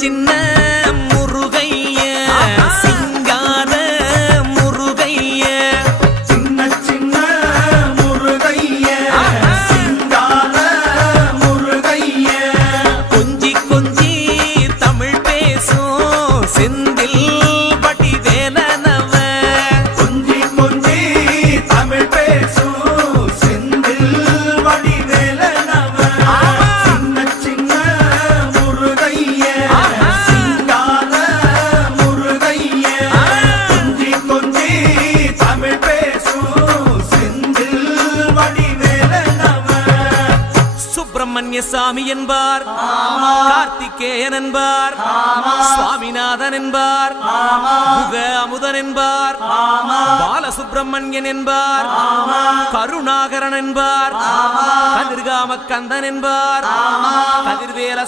சின்ன முருகைய சிங்கார முருகைய சின்ன சின்ன முருகைய சிங்கார முருகைய கொஞ்சி கொஞ்சி தமிழ் பேசும் செந்தில் வடிவேலனவ கொஞ்சி கொஞ்சி தமிழ் பேசும் செந்தில் வடிவேலனவ சின்ன சின்ன முருகைய சிங்கார முருகைய கொஞ்சி கொஞ்சி தமிழ் பேசும் செந்தில் வடிவேலனவ சுப்பிரமணிய சாமி என்பார், கார்த்திகேயன் என்பார், சுவாமிநாதன் என்பார், முக அமுதன் என்பார், பாலசுப்பிரமணியன் என்பார், கருணாகரன் என்பார், கதிர்காம கந்தன் என்பார், கதிர்வேல